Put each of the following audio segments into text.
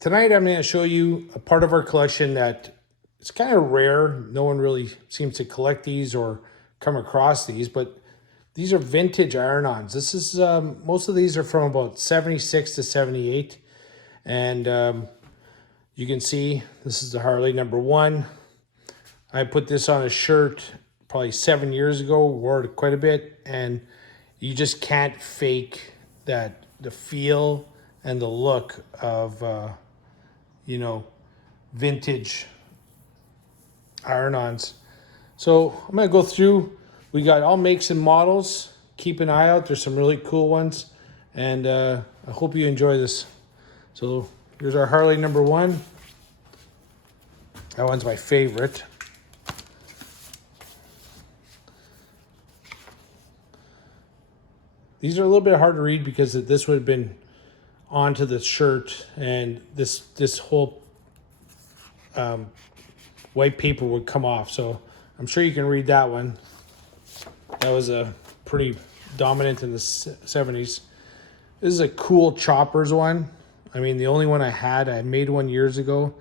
Tonight I'm going to show you a part of our collection that it's kind of rare. No one really seems to collect these or come across these, but these are vintage iron-ons. This is most of these are from about 76 to 78, and you can see this is the Harley #1. I put this on a shirt probably 7 years ago, wore it quite a bit, and you just can't fake that the feel and the look of vintage iron-ons. So I'm gonna go through. We got all makes and models. Keep an eye out. There's some really cool ones, and I hope you enjoy this. So here's our Harley #1. That one's my favorite. These are a little bit hard to read because this would have been onto the shirt, and this whole white paper would come off. So I'm sure you can read that one. That was a pretty dominant in the 70s. This is a cool choppers one. I mean, the only one I made one years ago.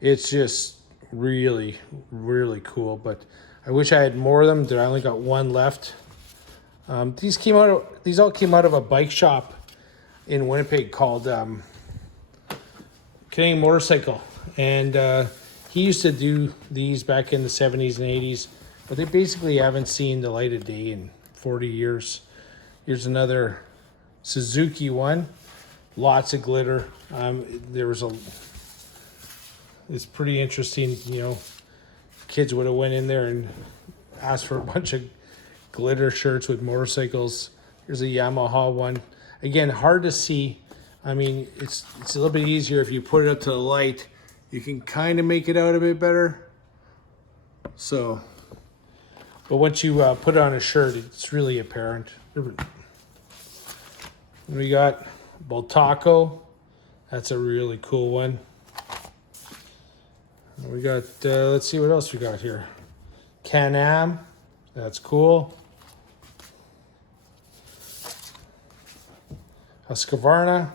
It's just really, really cool. But I wish I had more of them. I only got one left. These all came out of a bike shop in Winnipeg called Canadian Motorcycle, and he used to do these back in the 70s and 80s, but they basically haven't seen the light of day in 40 years. Here's another Suzuki one, lots of glitter. It's pretty interesting. Kids would have went in there and asked for a bunch of glitter shirts with motorcycles. Here's a Yamaha one. Again, hard to see. I mean, it's a little bit easier if you put it up to the light. You can kind of make it out a bit better. So, but once you put it on a shirt, it's really apparent. We got Bultaco. That's a really cool one. We got, let's see what else we got here. Can-Am. That's cool. Husqvarna.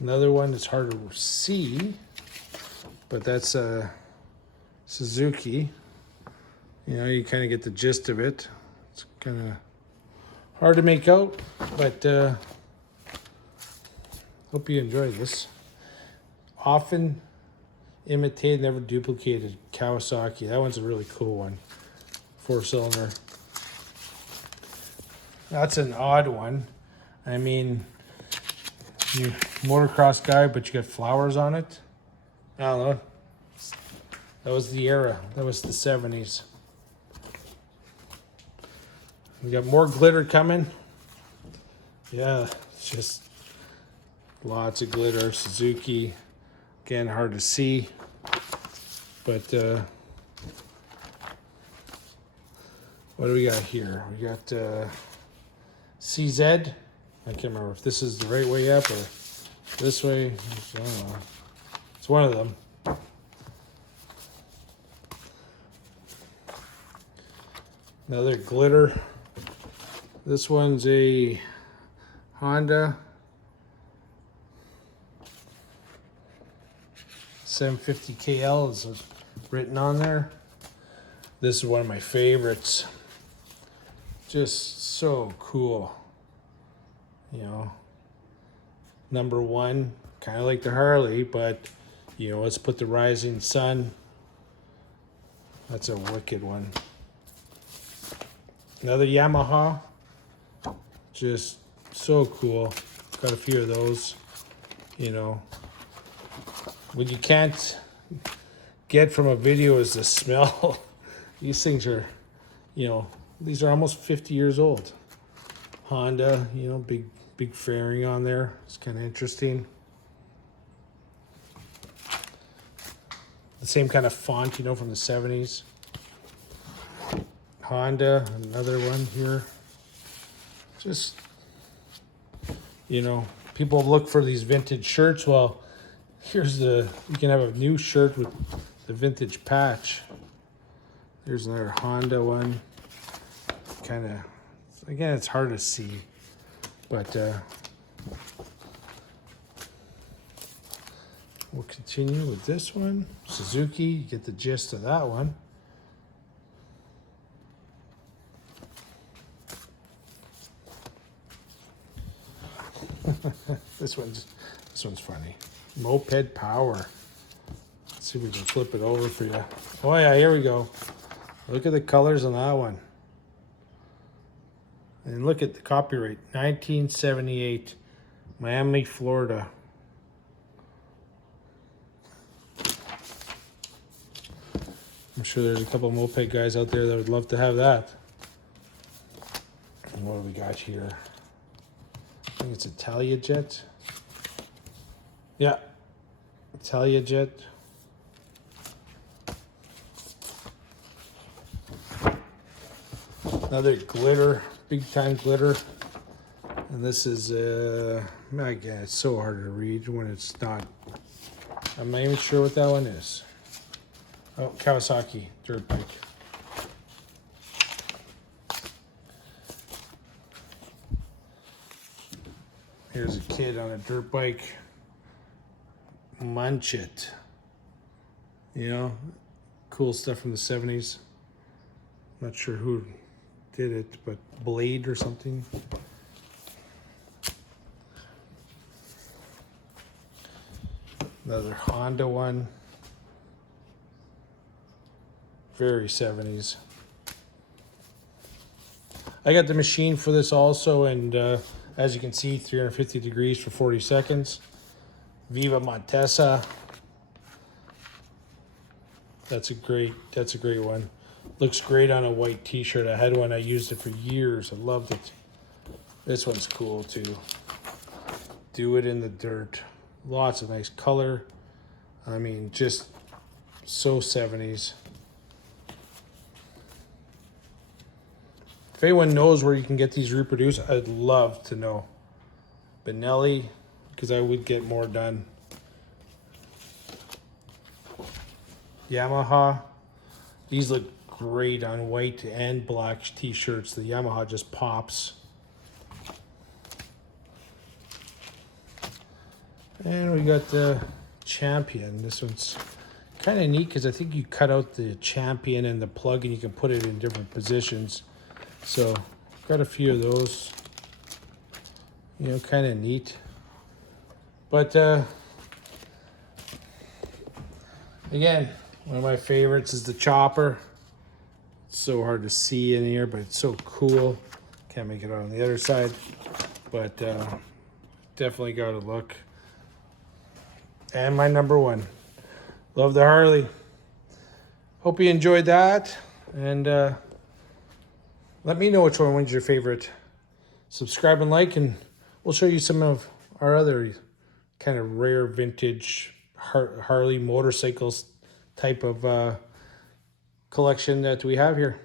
Another one that's hard to see, but that's a Suzuki. You kind of get the gist of it. It's kind of hard to make out, but hope you enjoy this. Often imitated, never duplicated. Kawasaki. That one's a really cool one. 4-cylinder. That's an odd one. I mean, you motocross guy, but you got flowers on it. I don't know. That was the era. That was the 70s. We got more glitter coming. Yeah, it's just lots of glitter. Suzuki. Again, hard to see. But what do we got here? We got CZ. I can't remember if this is the right way up or this way. I don't know. It's one of them. Another glitter. This one's a Honda 750 KL is written on there. This is one of my favorites. Just so cool. #1, kind of like the Harley, but let's put the rising sun. That's a wicked one. Another Yamaha, just so cool. Got a few of those. What you can't get from a video is the smell. These things are, these are almost 50 years old. Honda, big fairing on there. It's kind of interesting. The same kind of font, from the 70s. Honda, another one here. Just, people look for these vintage shirts. Well, you can have a new shirt with the vintage patch. There's another Honda one. Kind of, again, it's hard to see. But we'll continue with this one. Suzuki, you get the gist of that one. This one's funny. Moped Power. Let's see if we can flip it over for you. Oh yeah, here we go. Look at the colors on that one. And look at the copyright, 1978, Miami, Florida. I'm sure there's a couple of moped guys out there that would love to have that. And what do we got here? I think it's Jet. Yeah, Jet. Another glitter, big time glitter. And this is, again, it's so hard to read when it's not. I'm not even sure what that one is. Oh, Kawasaki dirt bike. Here's a kid on a dirt bike. Munch it. You know, cool stuff from the 70s. Not sure who did it, but Blade or something. Another Honda one. Very 70s. I got the machine for this also, and as you can see, 350 degrees for 40 seconds. Viva Montesa. That's a great one. Looks great on a white t-shirt. I had one, I used it for years. I loved it. This one's cool too. Do it in the dirt. Lots of nice color. I mean, just so 70s. If anyone knows where you can get these reproduced, I'd love to know. Benelli, because I would get more done. Yamaha. These look great on white and black t-shirts. The Yamaha just pops. And we got the Champion. This one's kind of neat because I think you cut out the Champion and the plug and you can put it in different positions. So got a few of those. You know, kind of neat. But again, one of my favorites is the Chopper. It's so hard to see in here, but it's so cool. Can't make it out on the other side, but definitely got a look. And my number one, love the Harley. Hope you enjoyed that, and let me know which one was your favorite. Subscribe and like, and we'll show you some of our other kind of rare vintage Harley motorcycles type of collection that we have here.